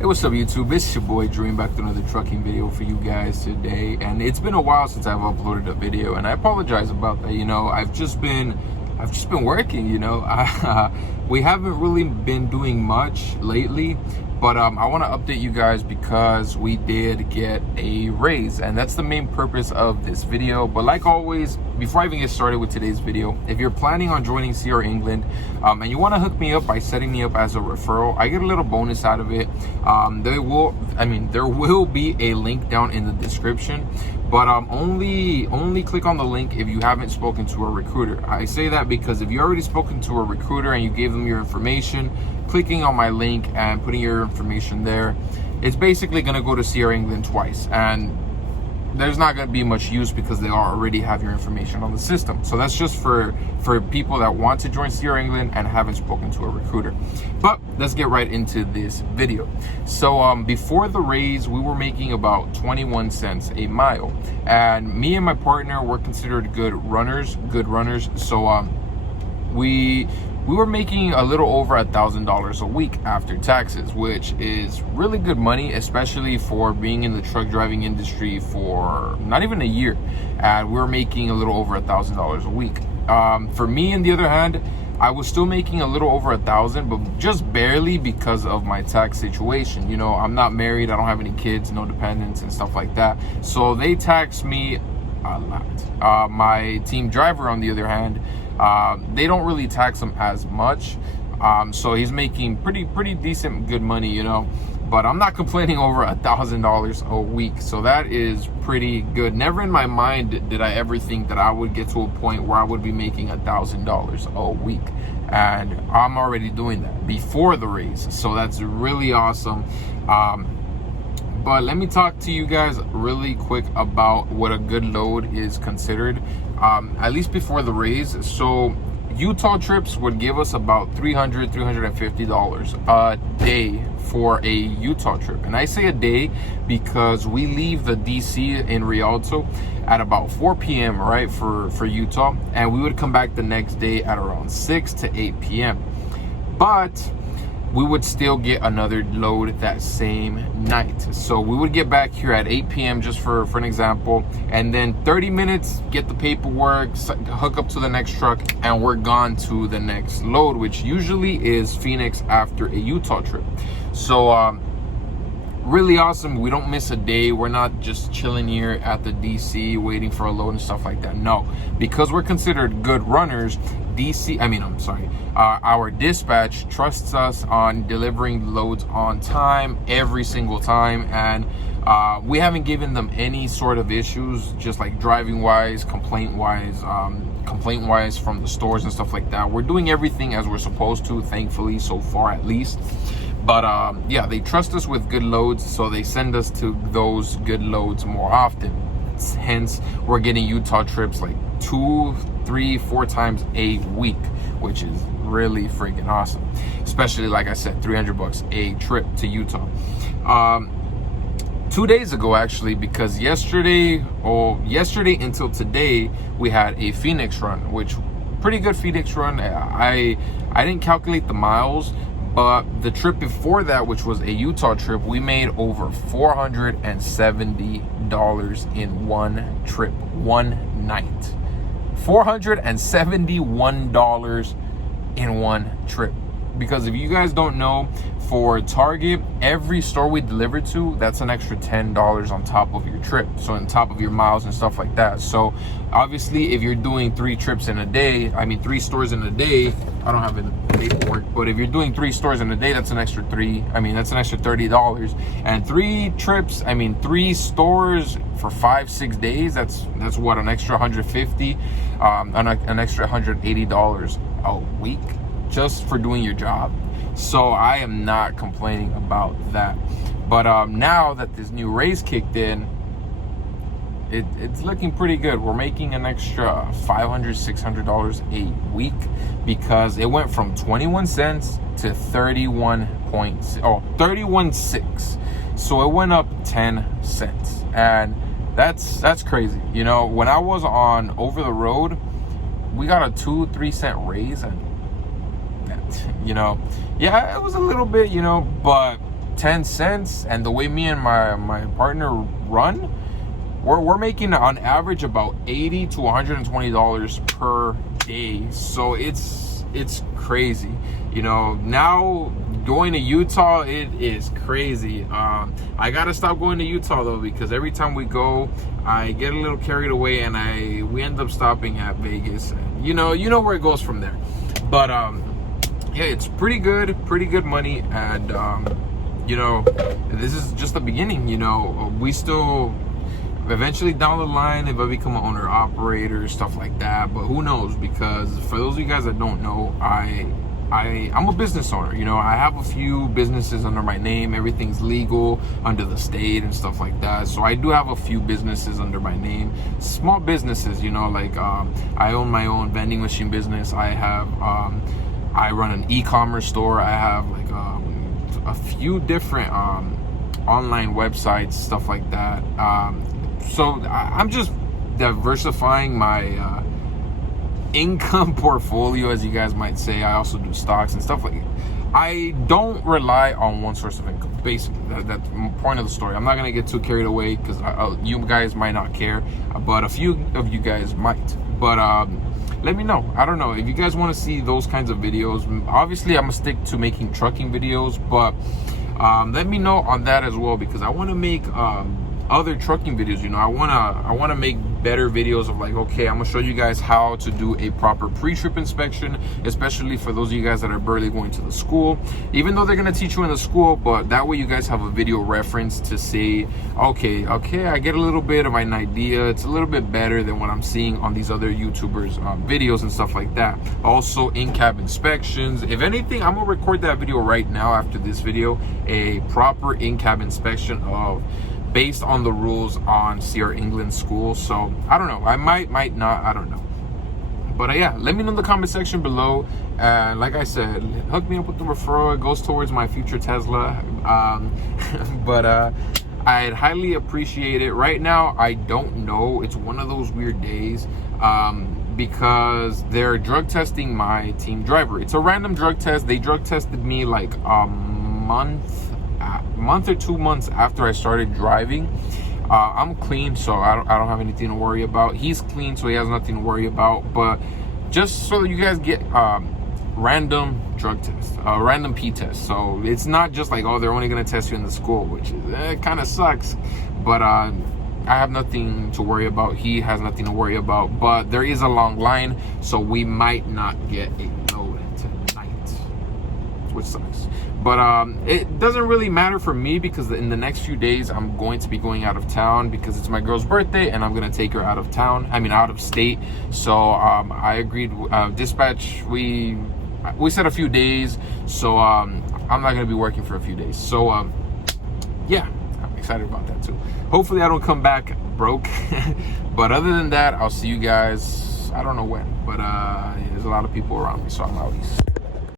Hey, what's up YouTube? It's your boy Dream, back to another trucking video for you guys today. And it's been a while since I've uploaded a video, and I apologize about that. I've just been working, we haven't really been doing much lately, but I want to update you guys because we did get a raise, and that's the main purpose of this video. But like always, before I even get started with today's video, if you're planning on joining CR England and you want to hook me up by setting me up as a referral, I get a little bonus out of it. There will be a link down in the description, but only click on the link if you haven't spoken to a recruiter. I say that because if you already spoken to a recruiter and you gave them your information, clicking on my link and putting your information there, it's basically going to go to CR England twice, and there's not going to be much use because they already have your information on the system. So that's just for people that want to join CR England and haven't spoken to a recruiter. But let's get right into this video. So before the raise, we were making about 21 cents a mile, and me and my partner were considered good runners. So we were making a little over $1,000 a week after taxes, which is really good money, especially for being in the truck driving industry for not even a year. And we were making a little over $1,000 a week. For me, on the other hand, I was still making a little over $1,000, but just barely because of my tax situation. I'm not married, I don't have any kids, no dependents and stuff like that. So they tax me a lot. My team driver, on the other hand, they don't really tax him as much, so he's making pretty decent good money, but I'm not complaining over $1,000 a week, so that is pretty good. Never in my mind did I ever think that I would get to a point where I would be making $1,000 a week, and I'm already doing that before the raise, so that's really awesome. But let me talk to you guys really quick about what a good load is considered, at least before the raise. So Utah trips would give us about $350 a day for a Utah trip. And I say a day because we leave the DC in Rialto at about 4 p.m. right for Utah, and we would come back the next day at around 6 to 8 p.m. But we would still get another load that same night. So we would get back here at 8 p.m. just for an example, and then 30 minutes, get the paperwork, hook up to the next truck, and we're gone to the next load, which usually is Phoenix after a Utah trip. So really awesome. We don't miss a day. We're not just chilling here at the DC waiting for a load and stuff like that. No, because we're considered good runners, our dispatch trusts us on delivering loads on time every single time, and we haven't given them any sort of issues, just like driving wise, complaint wise from the stores and stuff like that. We're doing everything as we're supposed to, thankfully, so far at least. But yeah, they trust us with good loads, so they send us to those good loads more often. Hence, we're getting Utah trips like 2, 3, 4 times a week, which is really freaking awesome. Especially, like I said, $300 a trip to Utah. 2 days ago, actually, because yesterday until today, we had a Phoenix run, which pretty good Phoenix run. I didn't calculate the miles, but the trip before that, which was a Utah trip, we made over $470 in one trip, one night. $471 in one trip. Because if you guys don't know, for Target, every store we deliver to, that's an extra $10 on top of your trip, so on top of your miles and stuff like that. So obviously, if you're doing 3 trips in a day, 3 stores in a day, I don't have the paperwork, but if you're doing 3 stores in a day, that's an extra $30. And 3 trips, 3 stores for 5-6 days, that's what, an extra $150, an extra $180 a week just for doing your job. So I am not complaining about that. But now that this new raise kicked in, it's looking pretty good. We're making an extra $500-600 a week because it went from 21 cents to 31.6. So it went up 10 cents, and that's crazy. When I was on over the road, we got a 2-3 cent raise, and yeah, it was a little bit, but 10 cents, and the way me and my partner run, we're making on average about $80 to $120 per day. So it's crazy. You know, now going to Utah, it is crazy. I gotta stop going to Utah though, because every time we go, I get a little carried away and we end up stopping at Vegas. And you know where it goes from there. But yeah, it's pretty good money, and you know, this is just the beginning. You know, we still eventually down the line, if I become an owner operator, stuff like that, but who knows? Because for those of you guys that don't know, I'm a business owner. You know, I have a few businesses under my name. Everything's legal under the state and stuff like that. So I do have a few businesses under my name, small businesses, you know, like I own my own vending machine business. I run an e-commerce store. I have like a few different online websites, stuff like that. So I'm just diversifying my income portfolio, as you guys might say. I also do stocks and stuff like that. I don't rely on one source of income. Basically, that's the point of the story. I'm not gonna get too carried away because you guys might not care, but a few of you guys might. But let me know. I don't know if you guys want to see those kinds of videos. Obviously, I'm gonna stick to making trucking videos, but let me know on that as well, because I want to make other trucking videos. You know, I want to make better videos of like, okay, I'm gonna show you guys how to do a proper pre-trip inspection, especially for those of you guys that are barely going to the school, even though they're gonna teach you in the school, but that way you guys have a video reference to say, okay, I get a little bit of an idea. It's a little bit better than what I'm seeing on these other YouTubers videos and stuff like that. Also, in-cab inspections. If anything, I'm gonna record that video right now after this video, a proper in-cab inspection of based on the rules on CR England school. So I don't know, I might not, I don't know. But yeah, let me know in the comment section below. Like I said, hook me up with the referral. It goes towards my future Tesla. But I'd highly appreciate it. Right now, I don't know. It's one of those weird days because they're drug testing my team driver. It's a random drug test. They drug tested me like a month or 2 months after I started driving. I'm clean, so I don't have anything to worry about. He's clean, so he has nothing to worry about. But just so that you guys get random drug tests, random P tests. So it's not just like, oh, they're only gonna test you in the school, which kind of sucks. But I have nothing to worry about. He has nothing to worry about. But there is a long line, so we might not get a load tonight, which sucks. But it doesn't really matter for me, because in the next few days I'm going to be going out of town because it's my girl's birthday and I'm gonna take her out of town. I mean, out of state. So I agreed. Dispatch. We said a few days. So I'm not gonna be working for a few days. So yeah, I'm excited about that too. Hopefully I don't come back broke. But other than that, I'll see you guys. I don't know when, but there's a lot of people around me, so I'm out.